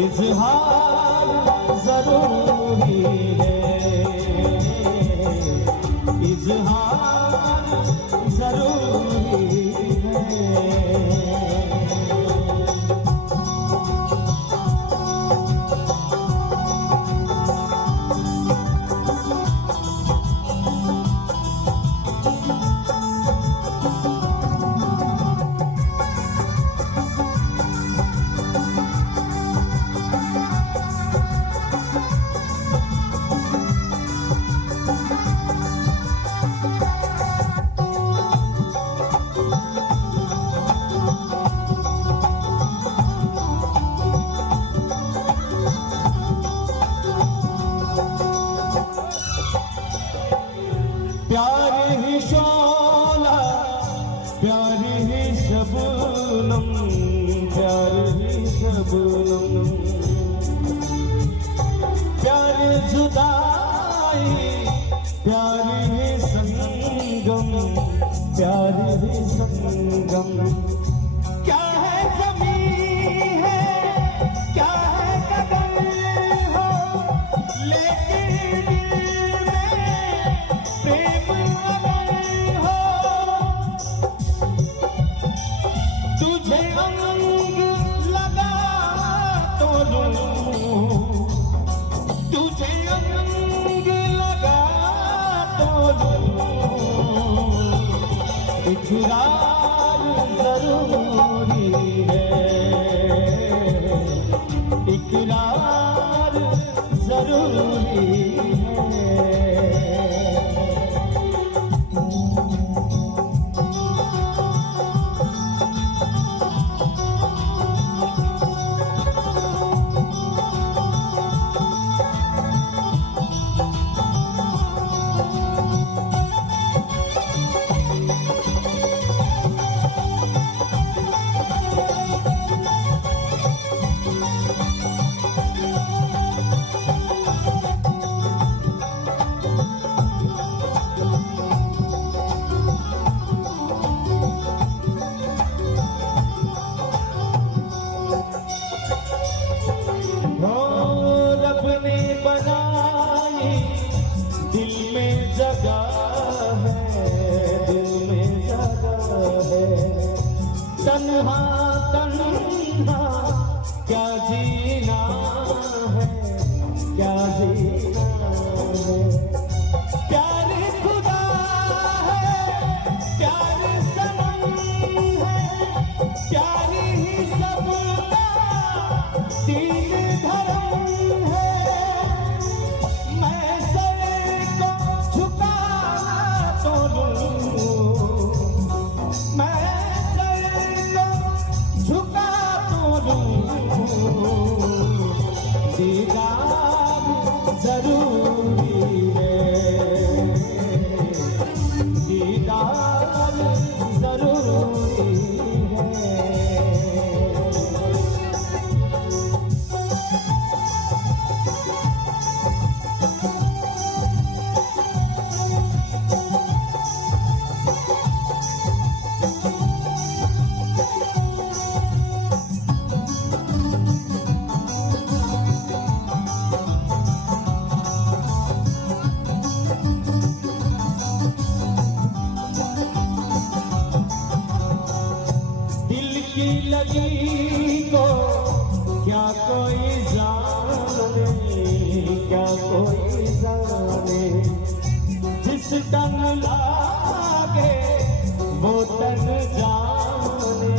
इजहार जरूरी है, इजहार जरूरी है। प्यार ही शोला, प्यार ही शबनम, प्यार ही शबनम, प्यार जुदाई, प्यार ही संगम, प्यार ही संगम। क्या है ज़मीं है, क्या है कदम हो, लेकिन प्रेम अगर हो, तुझे अंग लगा तो लूं, तुझे अंग लगा तो लूं। इकरार जरूरी है, इकरार जरूरी है। बनाई दिल में जगह है, दिल में जगह है। तन्हा तन्हा क्या जीना है, क्या जीना है। प्यार खुदा है, प्यार सनम है, प्यार ही सबका दीन धर्म है। मैं सर को झुका तो लूं, मैं सर को झुका तो लूं। दीदार जरूरी है, दीदार जरूरी है। की लगी को क्या कोई जाने, क्या कोई जाने। जिस तन लागे वो तन जाने,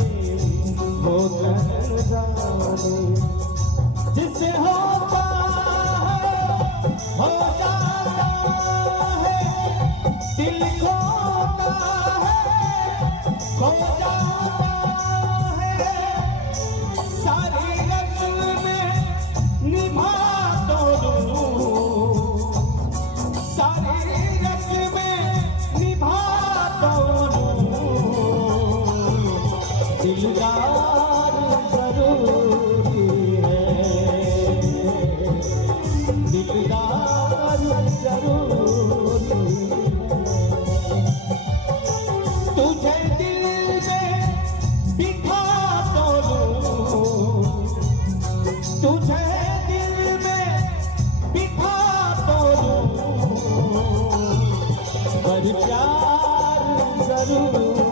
वो तन जाने। जिसे होता है हो जाता है, दिल खोता है खो जाता है। सारी रंग में निभा तो लूं, सारी रंग में निभा तो लूं। दिलदार जरूरी है, दिलदार जरूरी है। तुझे दिल में बिठा तो लूं, तुझे पर प्यार जरूरी